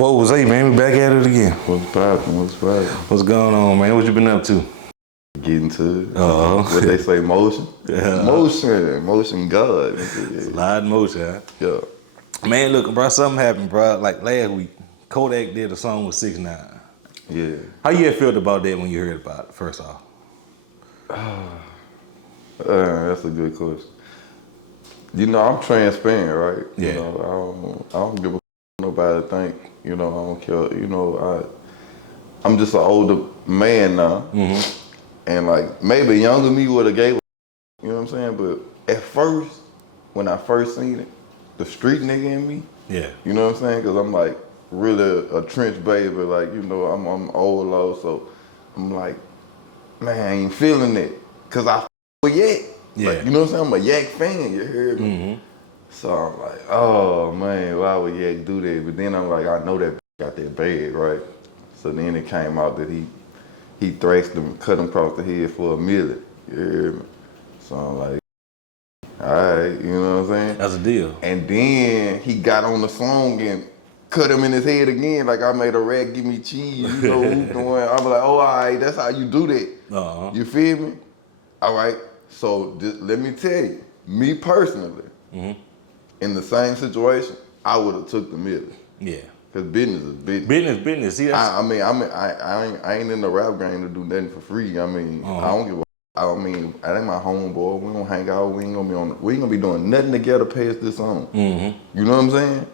What was hey man? We back at it again. What's poppin'? What's poppin'? What's going on, man? What you been up to? Getting to it. Uh-huh. What they say, motion? Yeah. Motion God. A lot of motion, huh? Yeah. Man, look, bro, something happened, bro. Like last week, Kodak did a song with 6ix9ine. Yeah. How you felt about that when you heard about it, first off? That's a good question. You know, I'm transparent, right? Yeah. You know, I don't give a nobody think. You know, I don't care. You know, I'm just an older man now. Mm-hmm. And like, maybe younger me would have gave a, you know what I'm saying? But at first, when I first seen it, the street nigga in me, Yeah. you know what I'm saying? Because I'm like really a trench baby, like, you know, I'm old low, so I'm like, man, I ain't feeling it. Because I with Yak. Yeah. Like, you know what I'm saying? I'm a Yak fan, you heard me? Mm-hmm. So I'm like, oh man, why would Yak do that? But then I'm like, I know that got that bag, right? So then it came out that he thrashed him, cut him across the head for $1 million. You hear me? So I'm like, all right, you know what I'm saying? That's a deal. And then he got on the song and cut him in his head again, like I made a rat give me cheese, you know, I'm like, oh, all right, that's how you do that. Uh-huh. You feel me? All right, so let me tell you, me personally, in the same situation, I would have took the $1 million. Yeah. Cause business is business. Business. See, that's... I ain't in the rap game to do nothing for free. I mean, I don't give a. I mean, I ain't my homeboy. We gonna hang out. We ain't gonna be doing nothing together past this song. Mm-hmm. You know what I'm saying?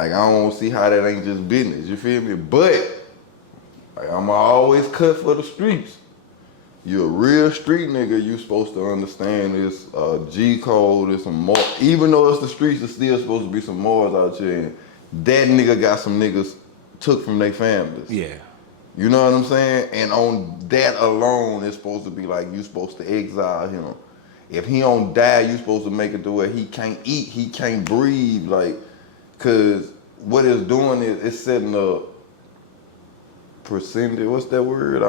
Like I don't see how that ain't just business. You feel me? But like I'ma always cut for the streets. You're a real street nigga. You supposed to understand this G code. There's some more. Even though it's the streets, there's still supposed to be some mores out here. And that nigga got some niggas took from their families. Yeah. You know what I'm saying? And on that alone, it's supposed to be like you supposed to exile him. If he don't die, you supposed to make it to where he can't eat, he can't breathe, like, cause what it's doing is it's setting a percentage. What's that word?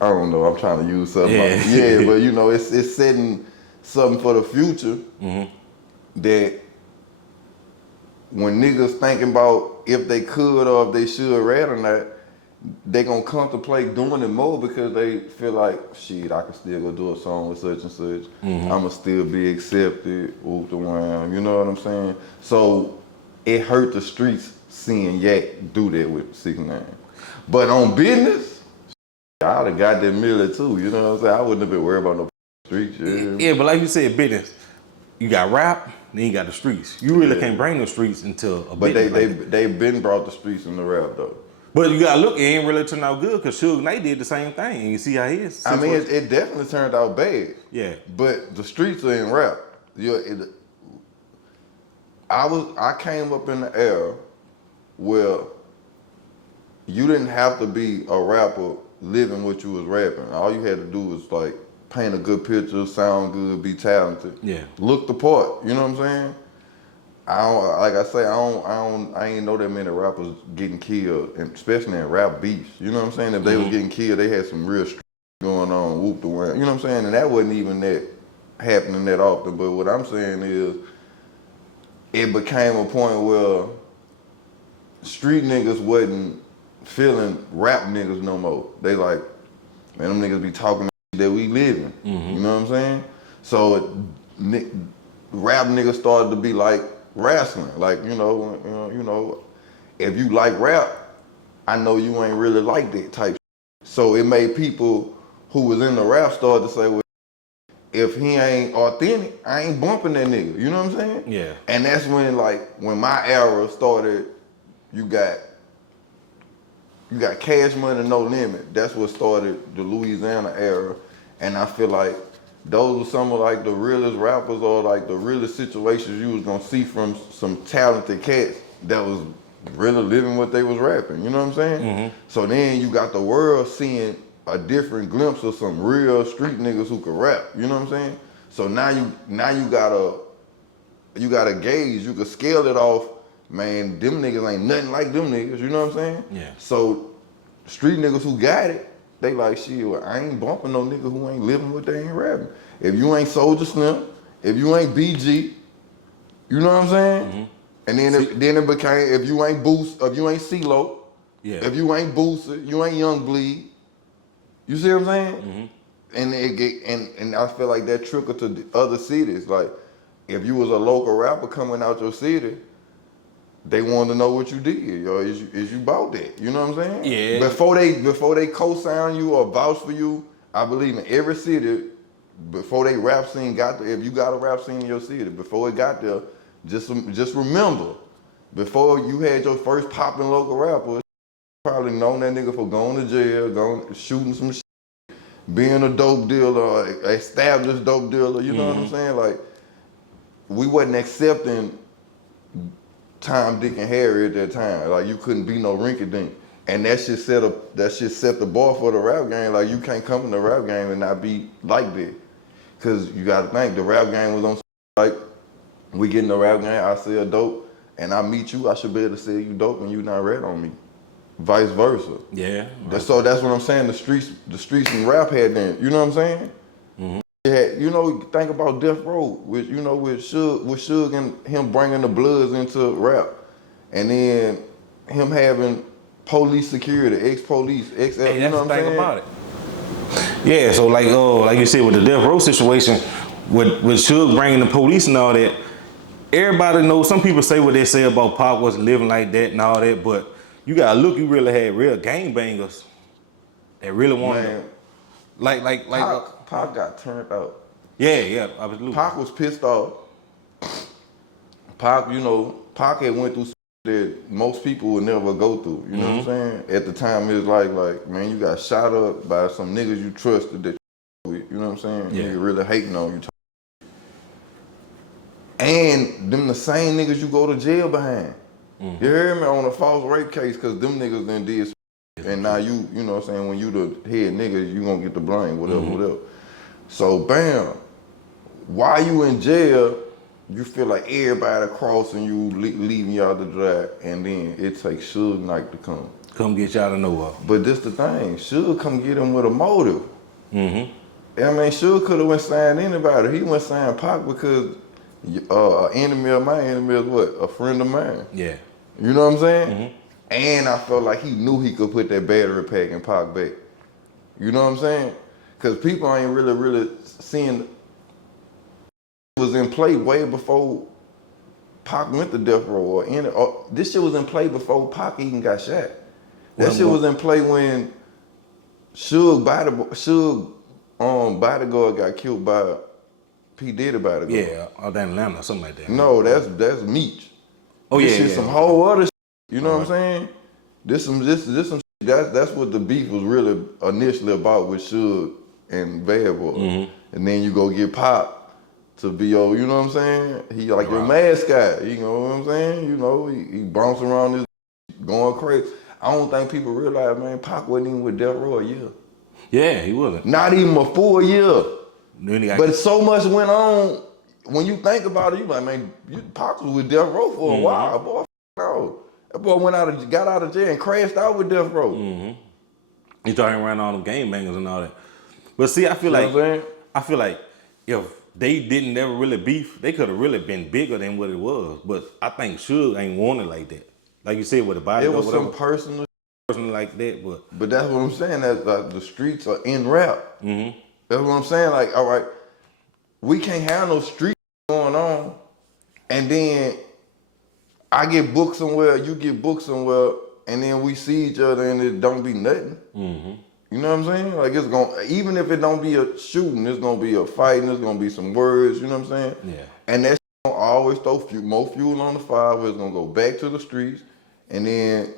I don't know. I'm trying to use something. Yeah. But you know, it's setting something for the future that when niggas thinking about if they could or if they should rap or not, they gonna contemplate doing it more because they feel like, shit, I can still go do a song with such and such. I'ma still be accepted, whoop the wham, you know what I'm saying? So it hurt the streets seeing Yak do that with 6ix9ine. But on business, I'd have got that $1 million too, you know what I'm saying? I wouldn't have been worried about no streets. Yeah, but like you said, business. You got rap, then you got the streets. You really can't bring the streets until a But business. they've been brought the streets in the rap though. But you gotta look, it ain't really turned out good because Suge Knight did the same thing. And you see how he is. I mean, it definitely turned out bad. Yeah. But the streets are in rap. I came up in the era where you didn't have to be a rapper living what you was rapping. All you had to do was like paint a good picture, sound good, be talented. Yeah. Look the part. You know what I'm saying? I ain't know that many rappers getting killed, and especially in rap beefs. You know what I'm saying? If they was getting killed, they had some real going on, whoop the wham. You know what I'm saying? And that wasn't even that happening that often. But what I'm saying is, it became a point where street niggas wasn't feeling rap niggas no more. They like, man, them niggas be talking that we living. You know what I'm saying? So rap niggas started to be like wrestling. Like, you know, if you like rap, I know you ain't really like that type shit. So it made people who was in the rap start to say, well, if he ain't authentic, I ain't bumping that nigga. You know what I'm saying? Yeah. And that's when when my era started, you got Cash Money, No Limit. That's what started the Louisiana era. And I feel like those were some of like the realest rappers or like the realest situations you was gonna see from some talented cats that was really living what they was rapping. You know what I'm saying? So then you got the world seeing a different glimpse of some real street niggas who could rap. You know what I'm saying? So now you got a gauge. You can scale it off. Man, them niggas ain't nothing like them niggas. You know what I'm saying? Yeah. So street niggas who got it, they like, shit, well, I ain't bumping no nigga who ain't living what they ain't rapping. If you ain't Soulja Slim, if you ain't BG, you know what I'm saying? And then it became if you ain't CeeLo, if you ain't Boosie, you ain't Young Bleed. You see what I'm saying? Mm-hmm. And I feel like that trickled to the other cities. Like if you was a local rapper coming out your city, they wanted to know what you did, yo. Is you bought that? You know what I'm saying? Yeah. Before they co-sign you or vouch for you, I believe in every city, before they rap scene got there, if you got a rap scene in your city, before it got there, just remember, before you had your first popping local rapper, probably known that nigga for going to jail, shooting some shit, being a dope dealer, established dope dealer. You know what I'm saying? Like we wasn't accepting Tom, Dick, and Harry at that time. Like you couldn't be no rinky dink. And that shit set the bar for the rap game. Like you can't come in the rap game and not be like that. Cause you gotta think the rap game was on like we get in the rap game, I sell dope, and I meet you, I should be able to sell you dope and you not red on me. Vice versa. Yeah. Right. So that's what I'm saying. The streets and rap had then. You know what I'm saying? Mm-hmm. Had, think about Death Row with Suge and him bringing the Bloods into rap, and then him having police security, ex-police, XL. Hey, you know what I'm saying? About it. Yeah. So like you said with the Death Row situation, with Suge bringing the police and all that, everybody knows. Some people say what they say about Pac wasn't living like that and all that, but you gotta look. You really had real gangbangers that really wanted. Pac got turned out. Yeah, absolutely. Pac was pissed off. Pac had went through that most people would never go through. You know what I'm saying? At the time, it was like, man, you got shot up by some niggas you trusted that you know what I'm saying? Yeah. Nigga really hating on you. And them the same niggas you go to jail behind. You hear me? On a false rape case, because them niggas then did some and now you know what I'm saying, when you the head nigga, you gonna get the blame, whatever. So bam, while you in jail, you feel like everybody crossing you, leaving y'all to dry, and then it takes Suge Knight to come get y'all to nowhere. But this the thing, Suge come get him with a motive. I mean, Suge could have went signed anybody. He went signed Pac because an enemy of my enemy is what? A friend of mine. Yeah. You know what I'm saying? And I felt like he knew he could put that battery pack in Pac back. You know what I'm saying? Because people ain't really seeing it was in play way before Pac went to Death Row this shit was in play before Pac even got shot. That shit was in play when Suge bodyguard got killed by P. Diddy bodyguard. Yeah, out in Atlanta or something like that. No, that's Meech. Oh this yeah, shit some whole other shit. You know what I'm saying? This some that's what the beef was really initially about with Suge and Bad Boy. And then you go get Pac to be your, you know what I'm saying? He like your mascot, you know what I'm saying? You know, he bounce around this going crazy. I don't think people realize, man, Pac wasn't even with Death Row a year. Yeah, he wasn't. Not even a full year. But But so much went on. When you think about it, you like, man, Pac was with Death Row for a while, boy. No. That boy got out of jail and crashed out with Death Row. He talking around all them game bangers and all that. But see, I feel like if they didn't never really beef, they could have really been bigger than what it was. But I think Suge ain't wanted like that. Like you said, with the body. It was some personal like that, but that's what I'm saying. That like, the streets are in rap. That's what I'm saying. Like, all right, we can't have no street going on, and then I get booked somewhere, you get booked somewhere, and then we see each other and it don't be nothing. You know what I'm saying? Like it's gonna, even if it don't be a shooting, it's gonna be a fight and it's gonna be some words. You know what I'm saying? Yeah. And that's gonna always throw more fuel on the fire. Where it's gonna go back to the streets, and then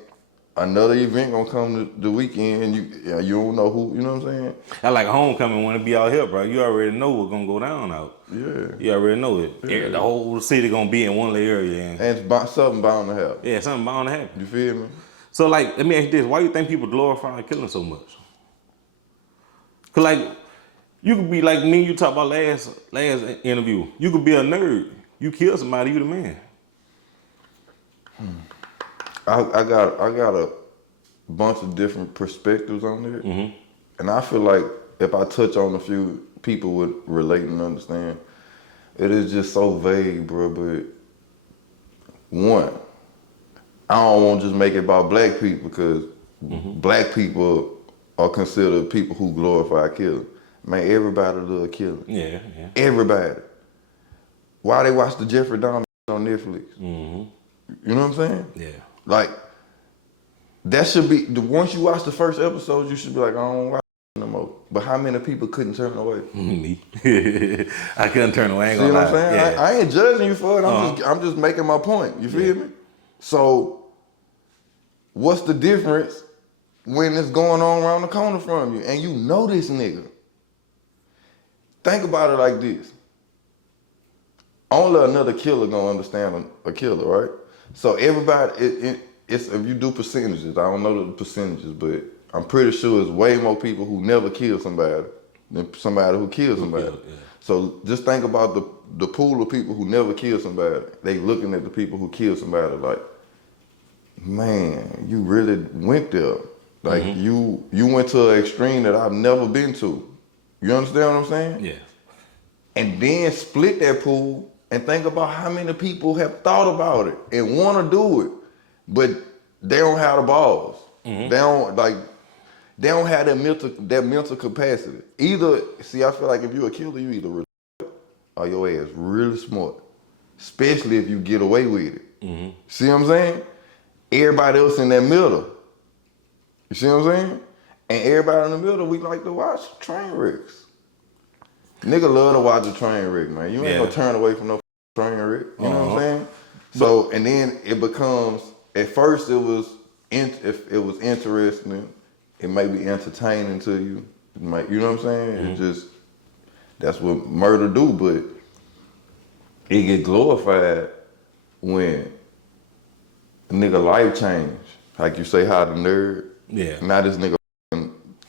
another event gonna come the weekend, and you don't know who. You know what I'm saying? I like a homecoming want to be out here, bro. You already know what's gonna go down out. Yeah. You already know it. Yeah. The whole city gonna be in one little area, and it's something bound to happen. Yeah, something bound to happen. You feel me? So like, let me ask you this: why you think people glorify killing so much? Cause like, you could be like me. You talked about last interview. You could be a nerd. You kill somebody, you the man. I got a bunch of different perspectives on it, and I feel like if I touch on a few, people would relate and understand. It is just so vague, bro. But one, I don't want to just make it about black people because black people are considered people who glorify killing. Man, everybody love killing. Yeah. Everybody. Why they watch the Jeffrey Dahmer on Netflix? You know what I'm saying? Yeah. Like, that should be, once you watch the first episode, you should be like, I don't watch no more. But how many people couldn't turn away? Me. I couldn't turn away. I ain't See gonna what I'm lie. saying? Yeah. I ain't judging you for it. I'm just making my point. You feel me? So, what's the difference when it's going on around the corner from you and you know this nigga? Think about it like this. Only another killer gonna understand a killer, right? So everybody, it's if you do percentages, I don't know the percentages, but I'm pretty sure it's way more people who never kill somebody than somebody who kills somebody. Yeah. So just think about the pool of people who never kill somebody. They looking at the people who kill somebody like, man, you really went there. Like you went to an extreme that I've never been to. You understand what I'm saying? Yeah. And then split that pool and think about how many people have thought about it and want to do it, but they don't have the balls. They don't have that mental capacity. Either, see, I feel like if you're a killer, you either retarded or your ass really smart, especially if you get away with it. See what I'm saying? Everybody else in that middle. You see what I'm saying? And everybody in the middle, we like to watch train wrecks. Nigga love to watch a train wreck, man. You ain't gonna turn away from no train wreck. You know what I'm saying? So, and then it becomes, at first it was if it was interesting, it may be entertaining to you. It might, you know what I'm saying? It just, that's what murder do, but it get glorified when a nigga life change. Like you say, how the nerd. Yeah. Now this nigga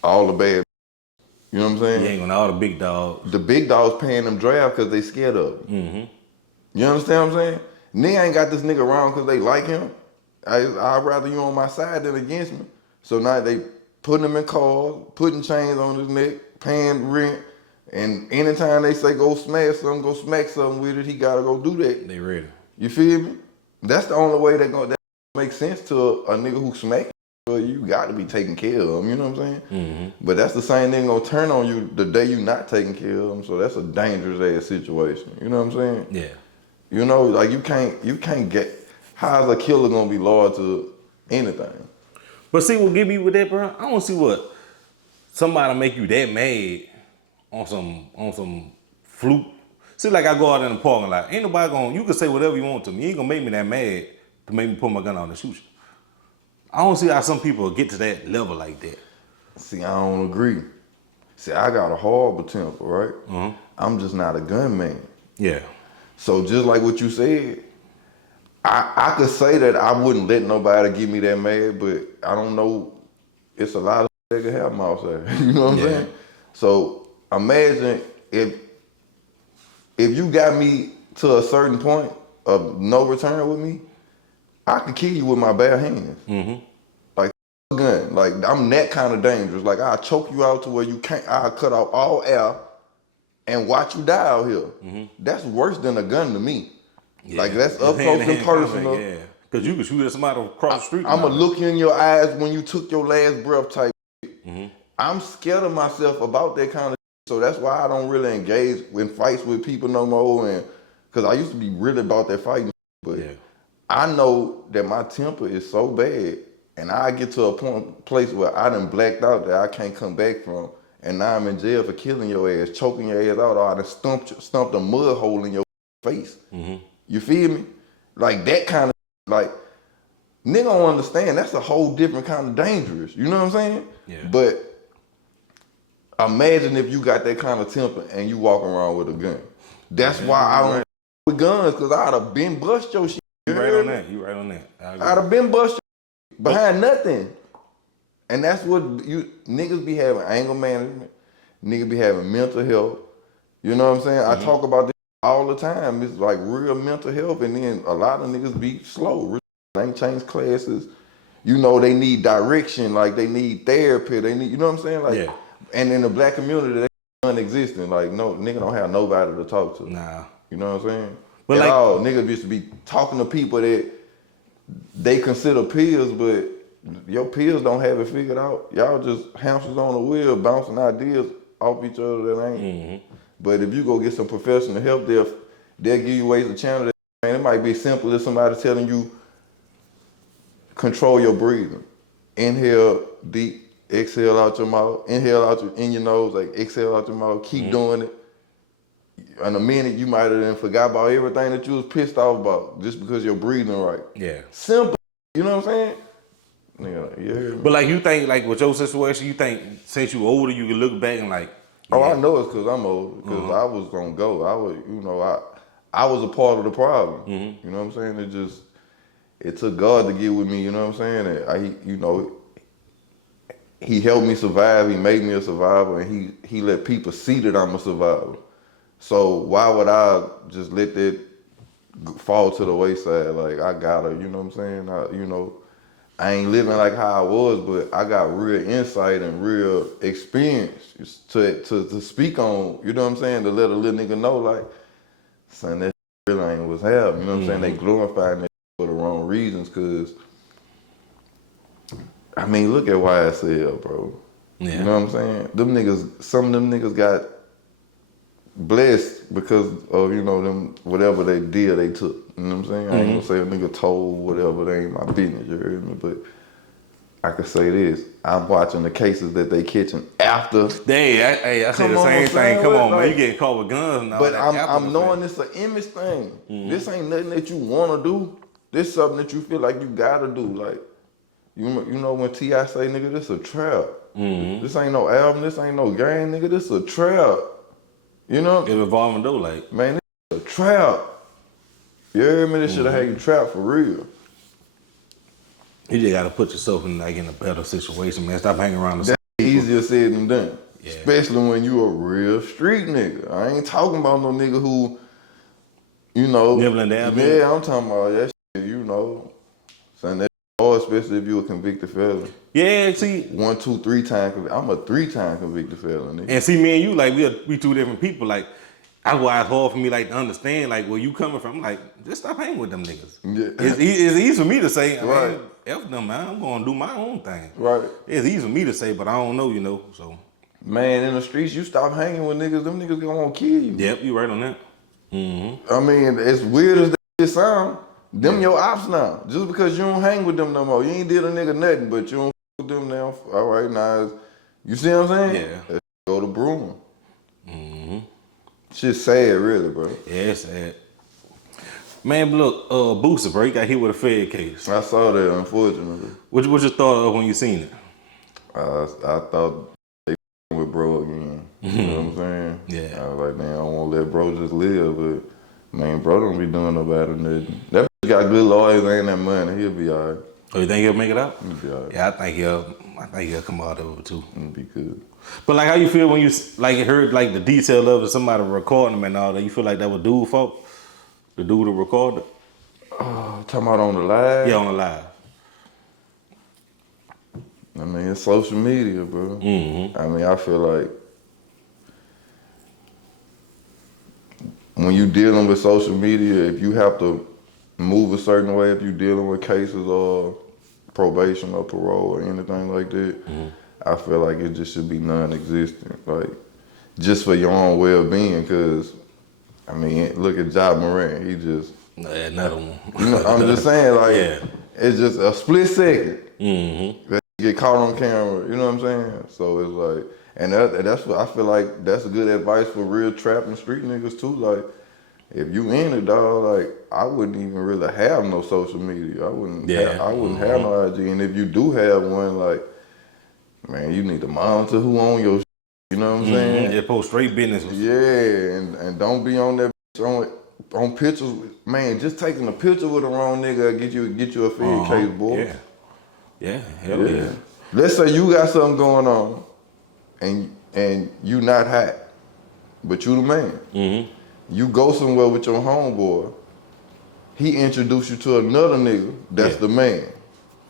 all the bad. You know what I'm saying? You ain't gonna all the big dogs. The big dogs paying them draft because they scared of him. You understand what I'm saying? Nigga ain't got this nigga around because they like him. I'd rather you on my side than against me. So now they putting him in cars, putting chains on his neck, paying rent, and anytime they say go smash something, go smack something with it, he gotta go do that. They ready. You feel me? That's the only way that makes sense to a nigga who smack. So you got to be taking care of them, you know what I'm saying? But that's the same thing gonna turn on you the day you not taking care of them. So that's a dangerous ass situation. You know what I'm saying? Yeah. You know, like you can't get. How's a killer gonna be loyal to anything? But see what get me with that, bro? I don't see what somebody make you that mad on some fluke. See, like I go out in the parking lot. Ain't nobody gonna. You can say whatever you want to me. You ain't gonna make me that mad to make me pull my gun out and shoot you. I don't see how some people get to that level like that. See, I don't agree. See, I got a horrible temper, right? I'm just not a gunman. Yeah. So just like what you said, I could say that I wouldn't let nobody get me that mad, but I don't know. It's a lot of that can happen outside. You know what I'm saying? So imagine if you got me to a certain point of no return with me, I could kill you with my bare hands. Like a gun. Like I'm that kind of dangerous. Like I'll choke you out to where you can't. I'll cut off all air and watch you die out here. That's worse than a gun to me. Yeah. Like that's It's up close and hand-to-hand personal. combat, yeah. Cause you can shoot at somebody across the street. I'ma look in your eyes when you took your last breath type. I'm scared of myself about that kind of so that's why I don't really engage in fights with people no more. And cause I used to be really about that fighting, but I know that my temper is so bad, and I get to a place where I done blacked out that I can't come back from, and now I'm in jail for killing your ass, choking your ass out, or I done stumped a mud hole in your face. You feel me? Like that kind of, like, nigga don't understand, that's a whole different kind of dangerous. You know what I'm saying? Yeah. But imagine if you got that kind of temper and you walking around with a gun. That's why I don't with guns, because I'd have been bust your shit. You right on that. You right on that. I'd have been bust your shit behind nothing. And that's what you niggas be having, anger management. Niggas be having mental health. You know what I'm saying? I talk about this all the time. It's like real mental health, and then a lot of niggas be slow. They ain't changed classes. You know, they need direction, like they need therapy. They need, you know what I'm saying? Like, and in the black community, they non-existent. Like, no, nigga don't have nobody to talk to. Nah. You know what I'm saying? But at like, all. Niggas used to be talking to people that they consider peers, but your peers don't have it figured out. Y'all just hamsters on the wheel, bouncing ideas off each other that ain't. But if you go get some professional help, they'll give you ways to channel that. Man, it might be simple as somebody telling you, control your breathing. Inhale deep, exhale out your mouth. Inhale out in your nose, like exhale out your mouth. Keep doing it. In a minute, you might have then forgot about everything that you was pissed off about just because you're breathing right. yeah. Simple. You know what I'm saying? Nigga, you hear me? But like, you think like with your situation, you think since you older, you can look back and like, Oh, yeah. I know it's because I'm old. Because I was gonna go. I was, I was a part of the problem. You know what I'm saying? It took God to get with me. You know what I'm saying? And He helped me survive. He made me a survivor, and he let people see that I'm a survivor. So why would I just let that fall to the wayside? Like, I gotta, you know what I'm saying? I ain't living like how I was, but I got real insight and real experience to speak on, you know what I'm saying? To let a little nigga know, like, son, that really ain't what's happening. You know what I'm saying? They glorifying that for the wrong reasons, cause I mean, look at YSL, bro. Yeah. You know what I'm saying? Some of them niggas got blessed because of, them, whatever they did, they took. You know what I'm saying? I ain't gonna say a nigga told whatever, they ain't my business, you heard me? But I could say this, I'm watching the cases that they catching after. I say the same thing. Come on, man. You getting caught with guns and all But that. I'm knowing it's an image thing. This ain't nothing that you wanna do. This something that you feel like you gotta do. Like, you know when T.I. say, nigga, this a trap. This ain't no album, this ain't no game, nigga, this a trap. You know? It revolving though, like, Man, this is a trap. You hear me? This should have had you trapped for real. you just gotta put yourself in a better situation, man. Stop hanging around the That's easier said than done. Yeah. Especially when you a real street nigga. I ain't talking about no nigga who, Nibbling down. Yeah, I'm talking about that shit, Son, that's hard, especially if you a convicted felon. Yeah, see. 1, 2, 3 time convicted. I'm a 3-time convicted felon, nigga. And see, me and you, like, we two different people. Like, that's why it's hard for me, like, to understand, like, where you coming from. I'm like, just stop hanging with them niggas. Yeah. It's easy for me to say, Right. man, F them, man. I'm going to do my own thing. Right. It's easy for me to say, but I don't know, so. Man, in the streets, you stop hanging with niggas, them niggas gonna kill you. Yep, you right on that. I mean, as weird as that shit sound, them your ops now. Just because you don't hang with them no more. You ain't did a nigga nothing, but you don't f with them now. All right, now, you see what I'm saying? Yeah. Let's go to Broom. Shit sad, really, bro. Yeah, it's sad. Man, but look, Boosie, bro, he got hit with a Fed case. I saw that, unfortunately. What your thought of when you seen it? I thought they with bro again. You know what I'm saying? Yeah. I was like, man, I don't want to let bro just live, but man, bro don't be doing no bad or nothing. That got good lawyers, ain't that money. He'll be all right. Oh, you think he'll make it out? He'll be all right. Yeah, I think he'll come out of it too. He'll be good. But like, how you feel when you like heard like the detail of it, somebody recording him and all that? You feel like that was dude's fault? The dude who recorded? Talking about on the live? Yeah, on the live. I mean, it's social media, bro. I mean, I feel like when you dealing with social media, if you have to move a certain way, if you dealing with cases or probation or parole or anything like that, I feel like it just should be non-existent. Like, just for your own well-being, because, I mean, look at Ja Morant. He just... Another one. I'm just saying, like, Yeah. it's just a split second that you get caught on camera, you know what I'm saying? So it's like, and that's what I feel like that's good advice for real trap and street niggas too. Like, if you in it, dog, like, I wouldn't even really have no social media. I wouldn't have no IG. And if you do have one, like, man, you need to monitor who on your shit, you know what I'm saying? Just post straight business. Yeah, and don't be on that on pictures, man. Just taking a picture with the wrong nigga get you a Fed case, boy. Yeah, hell yeah. Let's say you got something going on, and you not hot, but you the man. You go somewhere with your homeboy. He introduced you to another nigga. That's the man.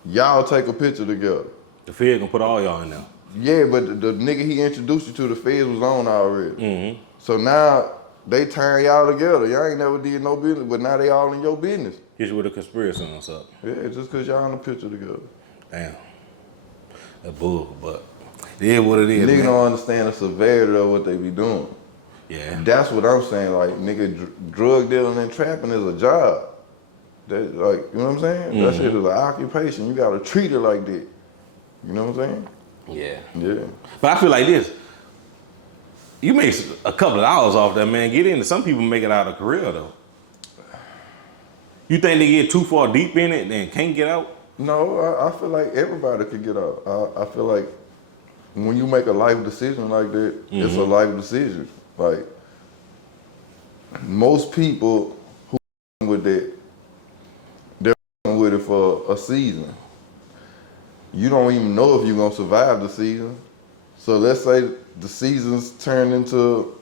Y'all take a picture together. The Fed gonna put all y'all in there. Yeah, but the nigga he introduced you to, the feds was on already. So now they turn y'all together. Y'all ain't never did no business, but now they all in your business. Hit you with a conspiracy on something. Yeah, just cause y'all in the picture together. Damn. That's bull, but it is what it is. Nigga man. don't understand the severity of what they be doing. Yeah. That's what I'm saying. Like, nigga, drug dealing and trapping is a job. That, like, you know what I'm saying? That shit is an occupation. You gotta treat it like that. You know what I'm saying? Yeah. Yeah. But I feel like this. You make a couple of hours off that, man. Get into. Some people make it out of career though. You think they get too far deep in it and can't get out? No, I feel like everybody could get out. I feel like when you make a life decision like that, it's a life decision. Like, most people who with that, they're with it for a season. You don't even know if you're gonna survive the season. So let's say the seasons turn into,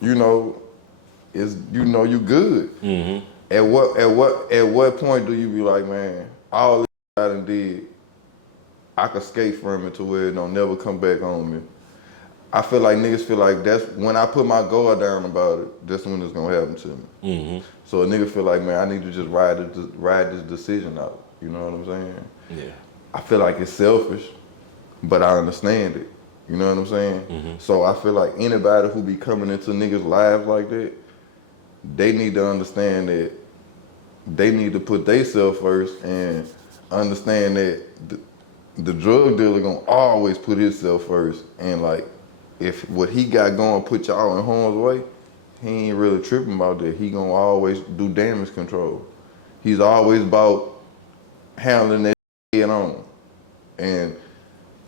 you know, you good. At what point do you be like, man, all this I done did, I could escape from it to where it don't never come back on me. I feel like niggas feel like that's when I put my guard down about it, that's when it's gonna happen to me. So a nigga feel like, man, I need to just ride this decision out. You know what I'm saying? Yeah. I feel like it's selfish, but I understand it. You know what I'm saying? So I feel like anybody who be coming into niggas' lives like that, they need to understand that they need to put themselves first and understand that the drug dealer gonna always put himself first. And like, if what he got going put y'all in harm's way, he ain't really tripping about that. He gonna always do damage control. He's always about handling that head on. And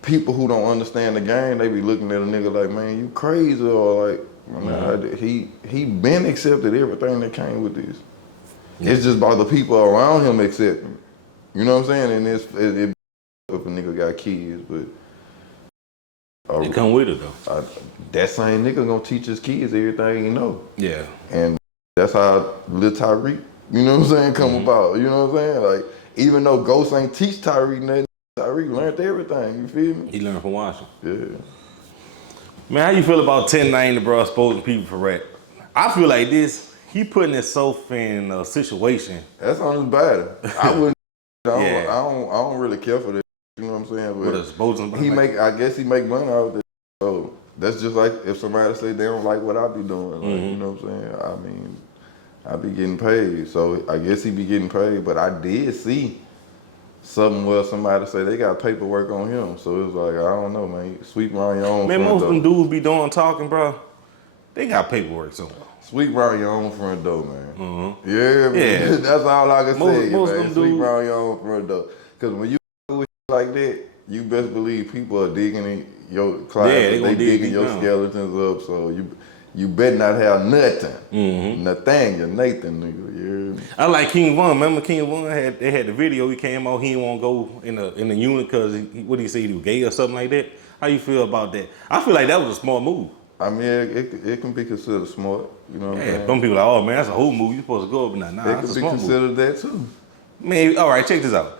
people who don't understand the game, they be looking at a nigga like, man, you crazy, or like, nah, he been accepted everything that came with this. It's just about the people around him accepting. You know what I'm saying? And it if a nigga got kids, but They come with it though. that same nigga gonna teach his kids everything he know. Yeah. And that's how Lil Tyreek, you know what I'm saying, come about. You know what I'm saying? Like, even though Ghost ain't teach Tyreek nothing, Tyreek learned everything, you feel me? He learned from watching. Yeah. Man, how you feel about 1090, bro, exposing people for rap? I feel like this, he putting himself in a situation. That's on his body. I wouldn't, I Yeah. don't really care for that, you know what I'm saying? With exposing I guess he make money out of it. So that's just like if somebody say they don't like what I be doing, like, you know what I'm saying? I mean, I be getting paid, so I guess he be getting paid, but I did see something where somebody say they got paperwork on him, so it's like, I don't know, man, sweep around your own Man, front most door. of them dudes be doing talking, bro. They got paperwork somewhere. Sweep around your own front door, man. Yeah, man. Yeah. That's all I can say, Most of man. them Sweep dudes- around your own front door. Because when you with like that, you best believe people are digging in your closet. Yeah, they gonna dig digging deep your down. skeletons up, so you better not have nothing. Nathaniel, Nathan, nigga. Yeah. I like King Von. Remember King Von they had the video. He came out. He didn't want to go in the unit because what did he say? He was gay or something like that. How you feel about that? I feel like that was a smart move. I mean, it can be considered smart. You know what I'm Yeah, saying? some people like, oh man, that's a whole move. You supposed to go up and nah, It that's can a be smart move. considered that too. Man, all right, check this out.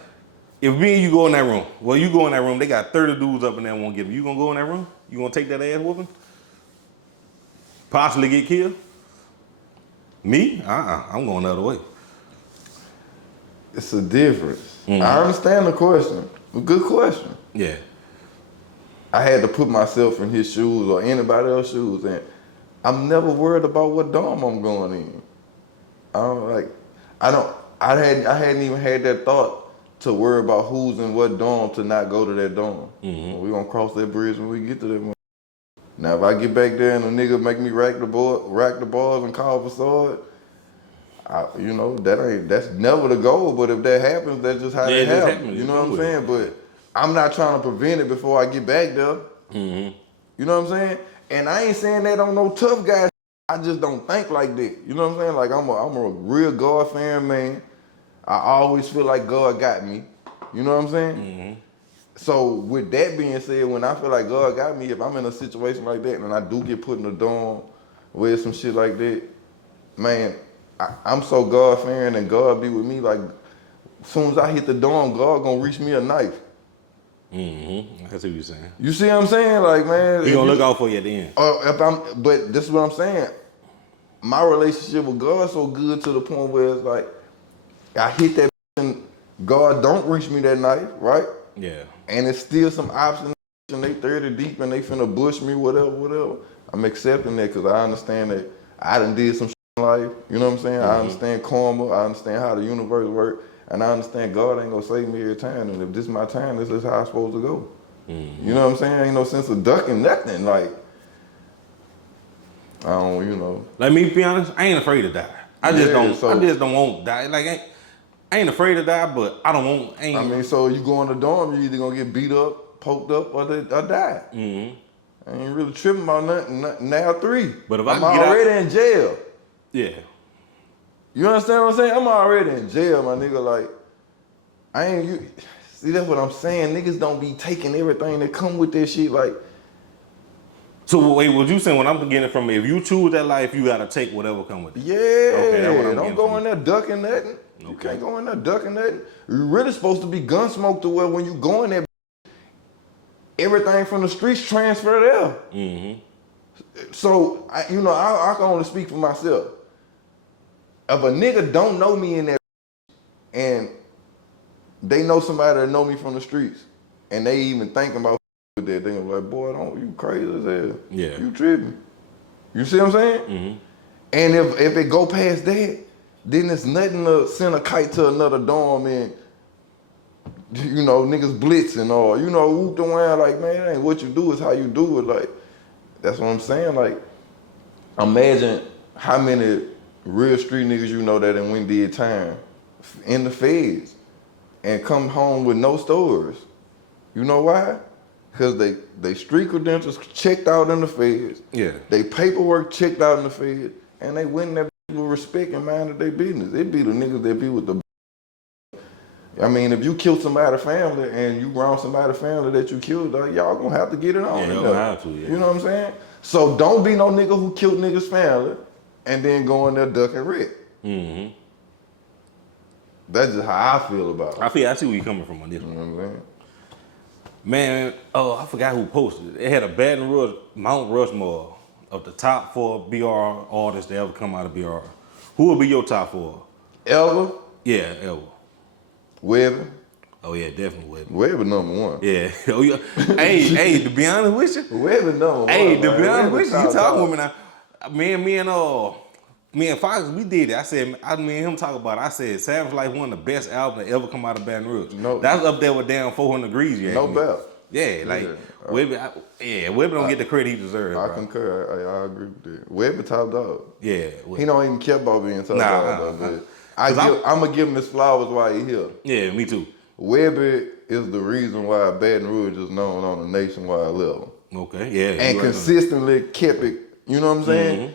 If me and you go in that room, you go in that room, they got 30 dudes up in there won't give you. You gonna go in that room? You gonna take that ass whooping? Possibly get killed? Me? I'm going the other way. It's a difference. I understand the question. A good question. Yeah. I had to put myself in his shoes or anybody else's shoes, and I'm never worried about what dorm I'm going in. I hadn't even had that thought to worry about who's in what dorm to not go to that dorm. We're gonna cross that bridge when we get to that one. Now if I get back there and a nigga make me rack the balls and call for sword, that's never the goal. But if that happens, that's just how Yeah, it it just happens. happens. You know what I'm saying? But I'm not trying to prevent it before I get back there. You know what I'm saying? And I ain't saying that on no tough guy. I just don't think like that. You know what I'm saying? Like I'm a real God fan, man. I always feel like God got me. You know what I'm saying? So with that being said, when I feel like God got me, if I'm in a situation like that and I do get put in the dorm with some shit like that, man, I'm so God fearing and God be with me. Like, as soon as I hit the dorm, God gonna reach me a knife. I see what you're saying. You see what I'm saying? Like, man, He gonna look out for you at the end. but this is what I'm saying. my relationship with God so good to the point where it's like I hit that and God don't reach me that night, right? Yeah. And it's still some options and they 30 deep and they finna bush me, whatever. I'm accepting that because I understand that I done did some shit in life. You know what I'm saying? I understand karma. I understand how the universe works. And I understand God ain't gonna save me every time. And if this is my time, this is how I'm supposed to go. You know what I'm saying? Ain't no sense of ducking nothing. Like, I don't, you know. Like me, to be honest, I ain't afraid to die. I just so- don't want to die. Like I ain't afraid to die, but I don't want. I mean, so you go in the dorm, you either gonna get beat up, poked up, or die. I ain't really tripping about nothing. Now 3. But if I I'm can get out- already in jail. Yeah. You understand what I'm saying? I'm already in jail, my nigga. Like, I ain't you. See, that's what I'm saying. Niggas don't be taking everything that come with that shit. Like, So wait, what you saying? When I'm getting it from, if you choose that life, you gotta take whatever come with it. yeah, that's what I'm don't getting go from in there ducking nothing. You Okay. can't go in there ducking nothing. You really supposed to be gun smoke to where when you go in there, everything from the streets transfer there. So, I can only speak for myself. If a nigga don't know me in that and they know somebody that know me from the streets and they even thinking about with that, they gonna be like, boy, don't you crazy as hell. Yeah. You tripping. You see what I'm saying? And if it go past that, then it's nothing to send a kite to another dorm and niggas blitzing or, whooped around like, man, it ain't what you do, it's how you do it. Like, that's what I'm saying. Like, imagine how many real street niggas you know that in when did time in the feds and come home with no stories. You know why? Because they street credentials checked out in the feds. Yeah. They paperwork checked out in the feds. And they went in there with respect and minded their business. It be the niggas that be with the. I mean, if you kill somebody's family and you wrong somebody's family that you killed, like, y'all gonna have to get it on. Yeah, y'all gonna have to, yeah. You know what I'm saying? So don't be no nigga who killed niggas' family and then go in there ducking Rick. That's just how I feel about it. I see where you coming from on this one. You know what I'm saying? Man, I forgot who posted it. It had a Baton Rouge, Mount Rushmore of the top 4 BR artists that ever come out of BR. Who would be your top 4? Ever? Yeah, ever. Webber? Oh yeah, definitely Webber. Webber number 1. Yeah. Oh yeah. hey, to be honest with you. Webber number 1. Hey, to be man. honest with you, you Webber top talking with me now. Me and Fox, we did it. I said, me and him talk about it. I said, Savage Life one of the best albums that ever come out of Baton Rouge. No. That's up there with damn 400 Degrees. You No ask me. doubt. Yeah, like Yeah. Webber don't get the credit he deserves. I bro. concur. I agree with that. Webber top dog. Yeah. He don't even care about being top dog. Though, but I'm going to give him his flowers while he here. Yeah, me too. Webber is the reason why Baton Rouge is known on a nationwide level. Okay, yeah. And consistently kept it, you know what I'm saying?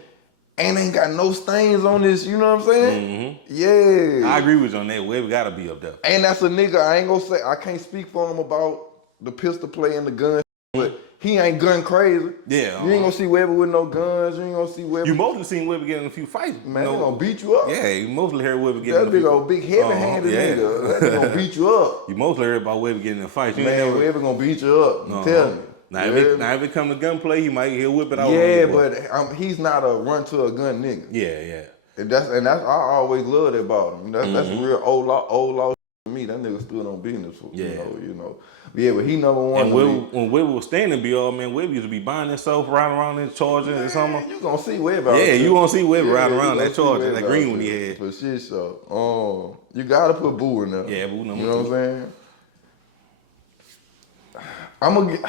And ain't got no stains on this, you know what I'm saying? Yeah. I agree with you on that. Webber gotta be up there. And that's a nigga, I ain't gonna say, I can't speak for him about the pistol play and the gun, but he ain't gun crazy. Yeah. You ain't gonna see Webber with no guns, you ain't gonna see Webber. You mostly seen Webber get in a few fights. Man, he gonna beat you up. Yeah, you mostly heard Webber get That in a few big old big heavy-handed nigga. That nigga gonna beat you up. You mostly heard about Webber getting in fights. You Man, Webber gonna beat you up. I'm telling you. Now if it come to gunplay, he'll whip it out. Yeah, but he's not a run to a gun nigga. Yeah. And that's I always loved that about him. That's real old law to me. That nigga stood on business for you know. Yeah, but he number 1. And when Webber was standing BR, man, Webber used to be buying himself riding around in Charger and something. You gonna see Webber. Yeah, you gonna see Webber riding around you that Charger, that green one he there. had. For shit show. You gotta put Boo in there. Yeah, Boo number 2. You know what I'm saying?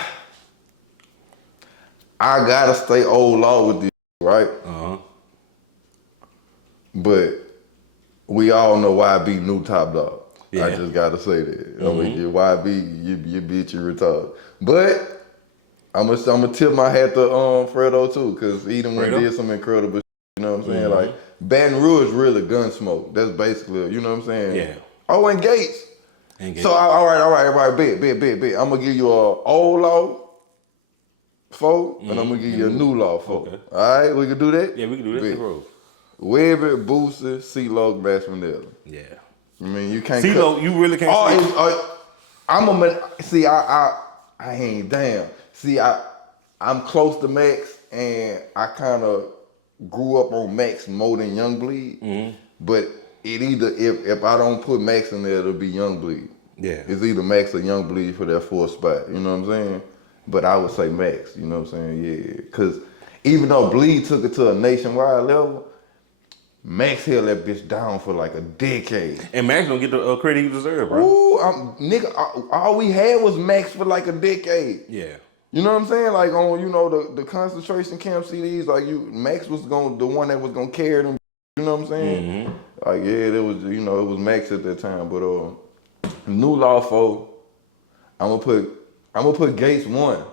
I gotta stay old law with this, right? But we all know YB new top dog. Yeah. I just gotta say that. I mean, your YB, you bitch, you retarded. But I'm gonna tip my hat to Fredo too, cause he done did some incredible shit, you know what I'm saying? Like Baton Rouge really Gunsmoke. That's basically, you know what I'm saying? Yeah. Oh, and Gates. So all right, bet. I'm gonna give you a old law 4, and I'm gonna give you a new law 4. Okay. All right, we can do that? Yeah, we can do that. Bro. Webber, Boosie, CeeLo, Bass Vanilla. Yeah. I mean, you can't. CeeLo, you really can't. I ain't damn. See, I'm close to Max, and I kind of grew up on Max more than Young Bleed, but it either if I don't put Max in there, it'll be Young Bleed. Yeah. It's either Max or Young Bleed for that fourth spot. You know what I'm saying? But I would say Max. You know what I'm saying? Yeah, because even though Bleed took it to a nationwide level, Max held that bitch down for like a decade. And Max don't get the credit he deserves, bro. Ooh, nigga, all we had was Max for like a decade. Yeah. You know what I'm saying? Like on, you know, the concentration camp CDs, like Max was the one that was gonna carry them. You know what I'm saying? Like yeah, there was, you know, it was Max at that time. But New Law 4, I'm gonna put Gates 1.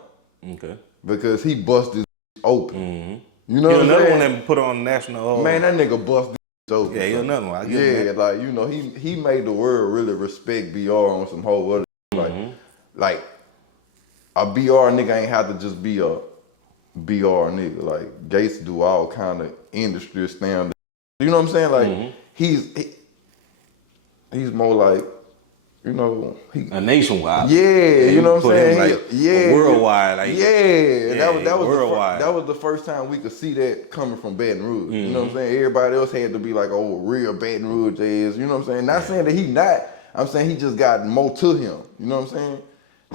Okay. Because he busted open. You know He what I'm another saying? one that put on national. Man, that nigga busted open. Yeah, he another one. I give him Yeah, that. like, you know, he made the world really respect BR on some whole other like a BR nigga ain't have to just be a BR nigga. Like Gates do all kind of industry standard. You know what I'm saying? Like he's more like, you know, A nationwide. yeah, you know what I'm put him, saying? like, Yeah, worldwide. Like, yeah, that was worldwide. that was the first time we could see that coming from Baton Rouge. You know what I'm saying? Everybody else had to be like, oh, real Baton Rouge is. You know what I'm saying? Not saying that he not. I'm saying he just got more to him. You know what I'm saying?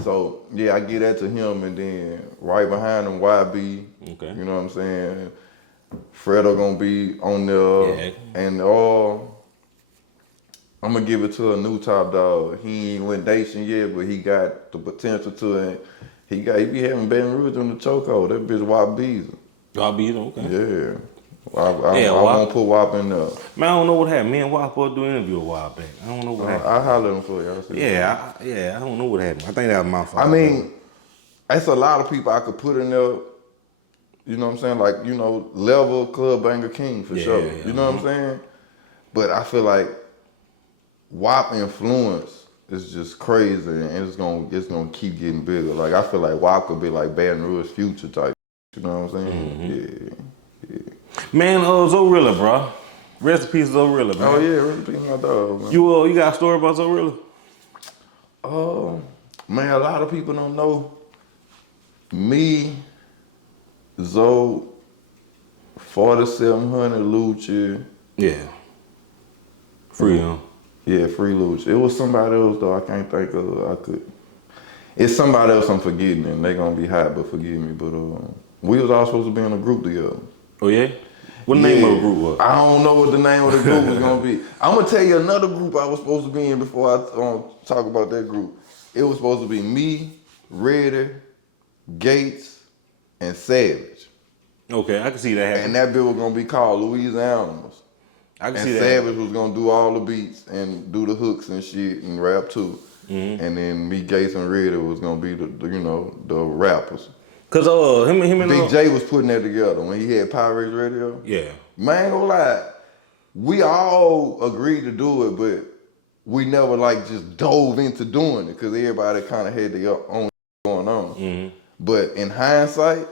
So yeah, I give that to him, and then right behind him, YB. Okay. You know what I'm saying? Fredo gonna be on there, and I'm gonna give it to a new top dog. He ain't went nation yet, but he got the potential to it. He be having Baton Rouge on the chokehold. That bitch YB's. YB, okay. Yeah. I won't put WAP in there. Man, I don't know what happened. Me and WAP supposed to do an interview a while back. I don't know what happened. I holler at him for y'all. I don't know what happened. I think that was my fault. I mean, that's a lot of people I could put in there. You know what I'm saying? Like, you know, level Club Banger King for sure. Yeah. You know what I'm saying? But I feel like WAP influence is just crazy, and it's gonna keep getting bigger. Like I feel like WAP could be like Baton Rouge Future type. You know what I'm saying? Yeah. Man, Zorilla, bro. Rest in peace, Zorilla, man. Oh yeah, really being my dog, man. You got a story about Zorilla? Man, a lot of people don't know. Me, Zo, 4700 Lucha. Yeah. Free him. Yeah, Free Lucha. It was somebody else though. I can't think of. It's somebody else I'm forgetting, and they gonna be hot, but forgive me. But we was all supposed to be in a group together. Oh yeah? What the name of the group was? I don't know what the name of the group was gonna be. I'm gonna tell you another group I was supposed to be in before I talk about that group. It was supposed to be me, Redder, Gates, and Savage. Okay, I can see that happening. And that bill was gonna be called Louisiana. I can And see that. Savage was gonna do all the beats and do the hooks and shit and rap too. And then me, Gates, and Redder was gonna be the rappers. Cause him and Big J was putting that together when he had Pyrex Radio. Yeah. Man, ain't gonna lie, we all agreed to do it, but we never like just dove into doing it because everybody kind of had their own going on. But in hindsight,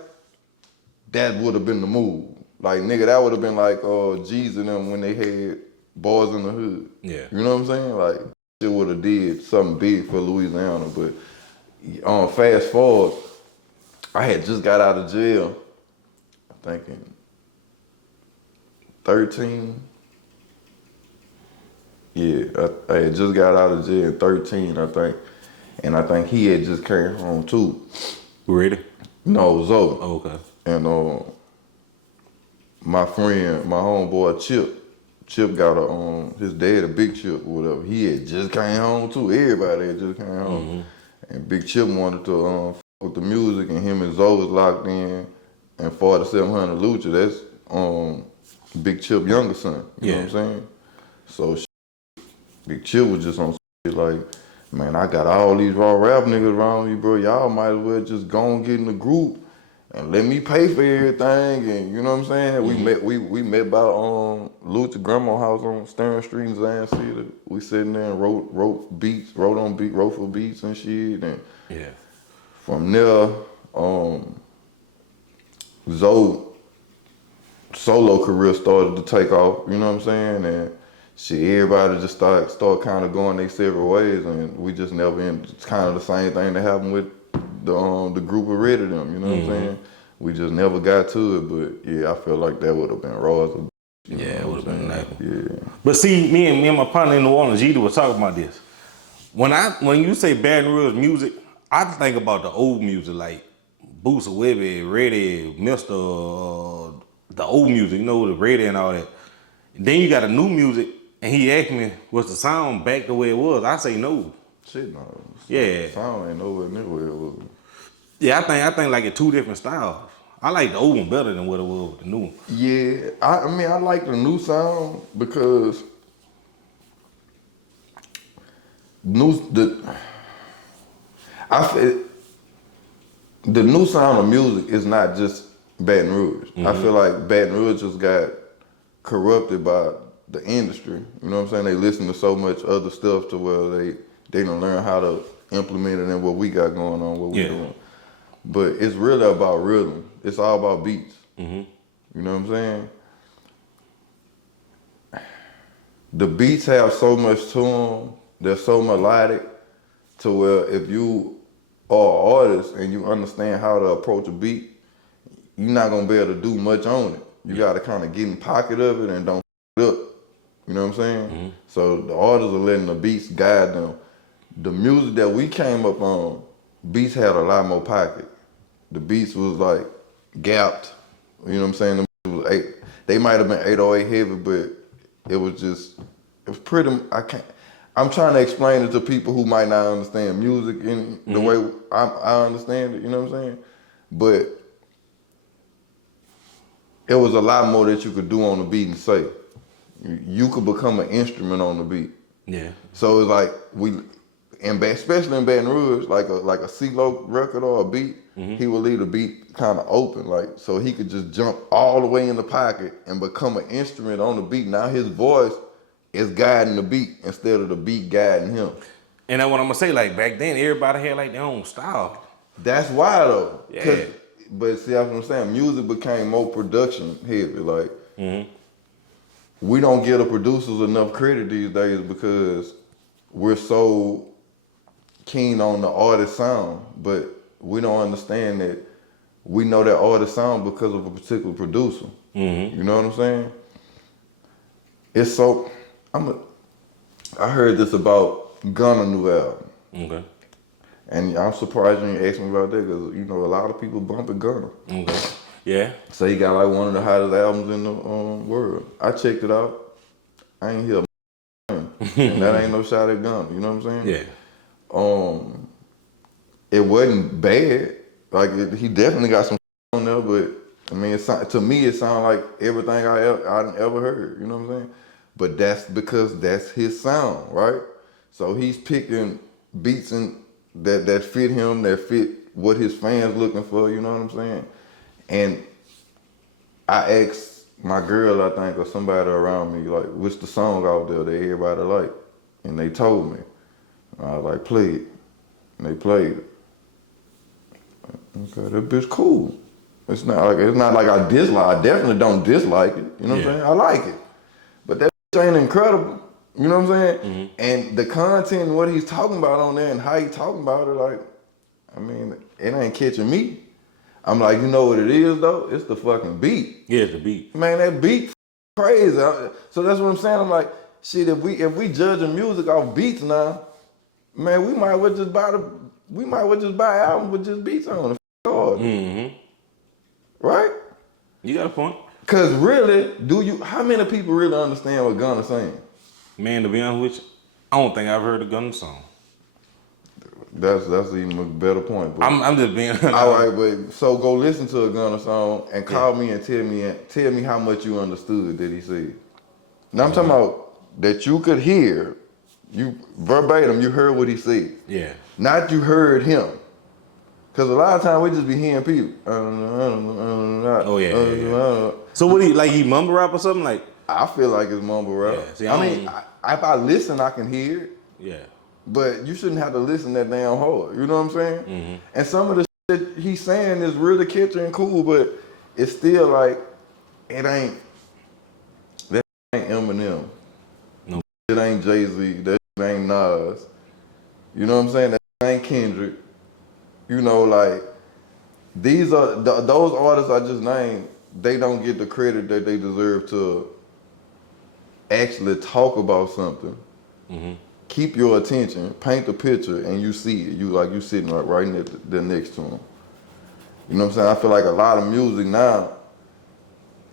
that would have been the move. Like nigga, that would have been like G's and them when they had Boys in the Hood. Yeah. You know what I'm saying? Like it would have did something big for Louisiana. But fast forward, I had just got out of jail. I think in 13. Yeah, I had just got out of jail in 13, I think. And I think he had just came home too. Ready? No, Zoe. Oh, okay. And my friend, my homeboy Chip got his dad, a Big Chip or whatever. He had just came home too. Everybody had just came home. And Big Chip wanted to with the music, and him and Zoe was locked in. And 4700 Lucha, that's Big Chip younger son. You know what I'm saying? So Big Chip was just on shit like, man, I got all these raw rap niggas around me, bro. Y'all might as well just go and get in the group and let me pay for everything. And you know what I'm saying? We met by Lucha grandma house on Stern Street in Zion City. We sitting there and wrote for beats and shit. And yeah. From there, Zoe solo career started to take off, you know what I'm saying? And everybody just start kind of going their separate ways, and we just never end. It's kind of the same thing that happened with the group of Red of them, you know what I'm saying? We just never got to it, but yeah, I feel like that would have been raw as a you Yeah, it know would what have been I'm nice. saying? Yeah. But see, me and my partner in New Orleans, Jeter, was talking about this. When you say Baton Rouge music, I think about the old music like Boots Webby, Reddy, Mister, the old music, you know, the Reddy and all that. Then you got a new music, and he asked me, was the sound back the way it was? I say no. Shit, no. Yeah, Sound ain't nowhere near where it was. yeah. I think like it's two different styles. I like the old one better than what it was with the new one. Yeah, I mean, I like the new sound because I feel the new sound of music is not just Baton Rouge. I feel like Baton Rouge just got corrupted by the industry. You know what I'm saying? They listen to so much other stuff to where they don't learn how to implement it in what we got going on, what we Yeah. doing. But it's really about rhythm. It's all about beats. You know what I'm saying? The beats have so much to them. They're so melodic to where if you are an artist and you understand how to approach a beat, you're not gonna be able to do much on it. You gotta kind of get in pocket of it and don't f it up. You know what I'm saying? So the artists are letting the beats guide them. The music that we came up on, beats had a lot more pocket. The beats was like gapped. You know what I'm saying? The was they might have been 808 heavy, but it was pretty. I'm trying to explain it to people who might not understand music in the way I understand it. You know what I'm saying? But it was a lot more that you could do on the beat and say. You could become an instrument on the beat. Yeah. So it's like especially in Baton Rouge, like a CeeLo record or a beat, he would leave the beat kind of open, like so he could just jump all the way in the pocket and become an instrument on the beat. Now his voice is guiding the beat instead of the beat guiding him. And that's what I'm gonna say. Like back then, everybody had like their own style. That's why though. Yeah. But see, that's what I'm saying. Music became more production heavy. Like we don't give the producers enough credit these days because we're so keen on the artist sound, but we don't understand that we know that artist sound because of a particular producer. You know what I'm saying? It's so I heard this about Gunna new album, Okay. and I'm surprised you ain't asked me about that because you know a lot of people bumping Gunna. Okay. Yeah. So he got like one of the hottest albums in the world. I checked it out. I ain't hear and that ain't no shot at Gunna. You know what I'm saying? Yeah. It wasn't bad. Like he definitely got some on there, but I mean, to me, it sounded like everything I ever heard. You know what I'm saying? But that's because that's his sound, right? So he's picking beats that fit him, that fit what his fans looking for. You know what I'm saying? And I asked my girl, I think, or somebody around me, like, what's the song out there that everybody like? And they told me. I was like, play it. And they played it. Okay, that bitch cool. It's not like I dislike. I definitely don't dislike it. You know what I'm saying? I like it, but that bitch ain't incredible. You know what I'm saying? And the content, what he's talking about on there, and how he talking about it, like, I mean, it ain't catching me. I'm like, you know what it is though? It's the fucking beat. Yeah, the beat. Man, that beat crazy. So that's what I'm saying. I'm like, shit. If we judging music off beats now, man, we might well just buy an album with just beats on it. Right? You got a point. Cause really, how many people really understand what Gunna's saying? Man, to be honest with you, I don't think I've heard a Gunna song. That's even a better point. But I'm just being all right, but so go listen to a Gunna song and call me and tell me how much you understood that he said. Now I'm talking about that you could hear, you verbatim, you heard what he said. Yeah. Not you heard him. Cause a lot of times we just be hearing people. Oh yeah. So what he mumble rap or something like? I feel like it's mumble rap. Yeah, see, I mean, if I listen, I can hear it. Yeah. But you shouldn't have to listen that damn hard. You know what I'm saying? And some of the shit he's saying is really catchy and cool, but it's still like that ain't Eminem. No. It ain't Jay-Z. That ain't Nas. You know what I'm saying? That ain't Kendrick. You know, like these are those artists I just named. They don't get the credit that they deserve to actually talk about something. Keep your attention, paint the picture, and you see it. You sitting right there next to them. You know what I'm saying? I feel like a lot of music now,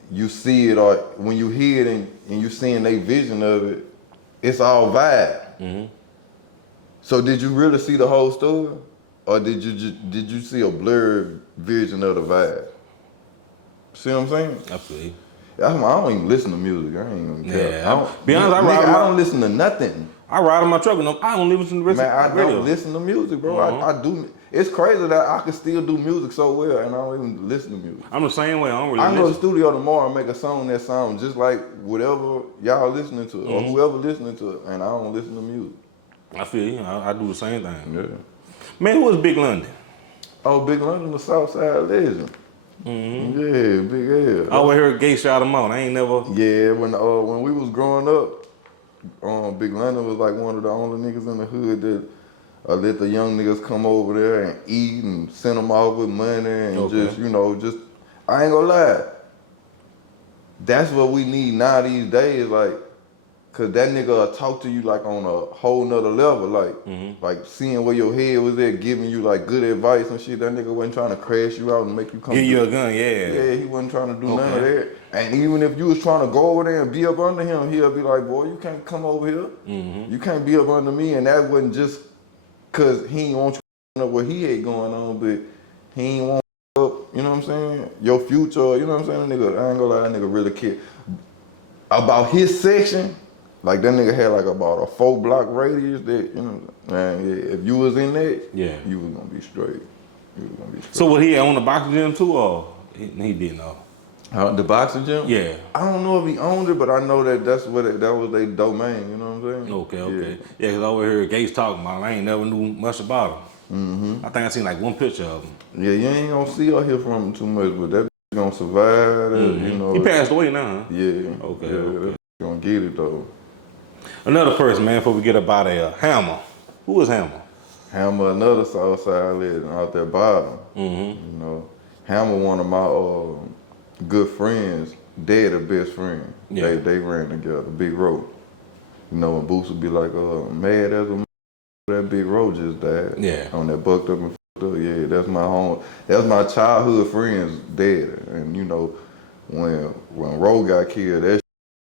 you see it, or when you hear it and you seeing their vision of it, it's all vibe. So did you really see the whole story, or did you see a blurred vision of the vibe? See what I'm saying? I feel you. I don't even listen to music. I ain't even care. Yeah, be honest, I don't listen to nothing. I ride on my truck and I don't listen to the Man, I radio. don't listen to music, bro. I do. It's crazy that I can still do music so well and I don't even listen to music. I'm the same way. I don't really I can go to the listen. studio tomorrow and make a song that sounds just like whatever y'all listening to or whoever listening to it, and I don't listen to music. I feel you. I do the same thing. Yeah. Man, who was Big London? Oh, Big London, the Southside legend. Yeah, Big L. I always heard Gay shout him out. I ain't never. Yeah, when we was growing up, Big London was like one of the only niggas in the hood that let the young niggas come over there and eat and send them off with money and just I ain't gonna lie. That's what we need now these days, like, cause that nigga will talk to you like on a whole nother level, like seeing where your head was at, giving you like good advice and shit. That nigga wasn't trying to crash you out and make you come. Give you a gun, yeah. Yeah, he wasn't trying to do none of that. And even if you was trying to go over there and be up under him, he'll be like, boy, you can't come over here. You can't be up under me. And that wasn't just cause he ain't want you to know what he had going on, but he ain't want up, you know what I'm saying? Your future, you know what I'm saying? That nigga, I ain't gonna lie, that nigga really cared. About his section, like that nigga had like about a 4-block radius that, you know, man, yeah, if you was in that, you was gonna be straight. You was gonna be straight. So what, he owned the boxing gym too, or he didn't know? The boxing gym? Yeah. I don't know if he owned it, but I know that that was their domain, you know what I'm saying? Okay. Yeah, cause I always heard Gates talking about him. I ain't never knew much about him. I think I seen like one picture of him. Yeah, you ain't gonna see or hear from him too much, but that gonna survive, you know. He passed away now, huh? Yeah. Okay. That gonna get it though. Another person, man, before we get up out of here, Hammer. Who is Hammer? Hammer, another Southside legend out there bottom. You know, Hammer, one of my good friends, dad, a best friend. Yeah. They ran together, Big Road. You know, when Boots would be like, mad as a that Big Road just died. Yeah. On that bucked up and fucked up. Yeah, that's my home. That's my childhood friend's dad. And you know, when Roe got killed, that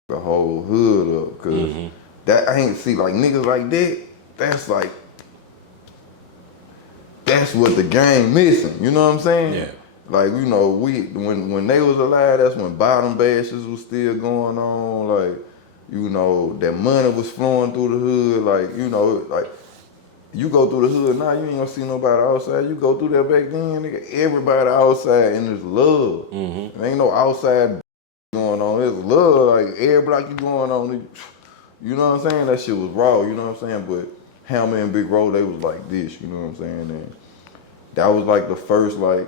the whole hood up. Cause that I ain't see like niggas like that. That's what the gang missing. You know what I'm saying? Yeah. Like, you know, when they was alive, that's when bottom bashes was still going on. Like, you know, that money was flowing through the hood. Like, you know, like you go through the hood now, you ain't gonna see nobody outside. You go through there back then, nigga, everybody outside and there's love. There ain't no outside going on. There's love. Like every block you going on, you know what I'm saying? That shit was raw, you know what I'm saying? But Hammer and Big Road, they was like this, you know what I'm saying? And that was like the first like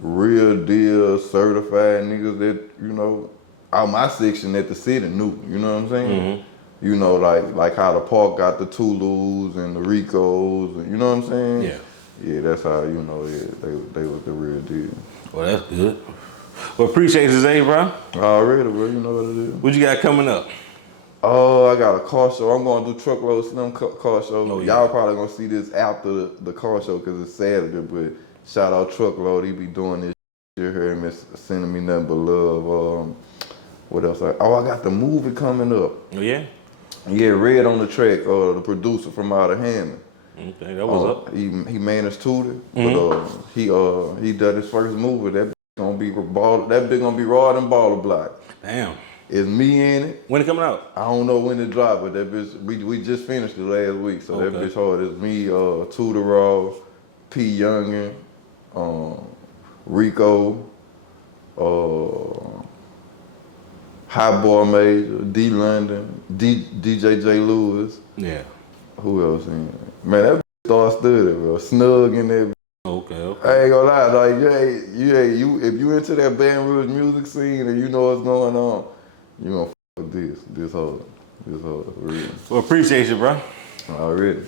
real deal certified niggas that, you know, out my section that the city knew, you know what I'm saying? You know, like how the park got the Tulus and the Ricos, and you know what I'm saying? Yeah. Yeah, that's how, you know, they was the real deal. Well, that's good. Well, appreciate you, Zay, bro. Already, bro, you know what it is. What you got coming up? Oh, I got a car show. I'm going to do Truckload Slim car show. Oh, yeah. Y'all probably going to see this after the car show because it's Saturday, but shout out Truckload. He be doing this shit here and sending me nothing but love. What else? I got the movie coming up. Oh, yeah? Yeah, Red on the track, the producer from out of Hammond. Okay, that was up. He managed Tudor, but he did his first movie. That gonna be raw than Baller Block. Damn. It's me in it. When it coming out? I don't know when it drop, but that bitch we just finished it last week, so that bitch hard. It's me, Tudor Raw, P Youngin, Rico, Hot Boy Major, D London, DJ J Lewis. Yeah. Who else in there? Man, that star-studded, bro. Snug in there. Okay. I ain't gonna lie, like you if you into that Baton Rouge music scene and you know what's going on, you gonna f with this hard, real. Well, appreciate you, bro. Already.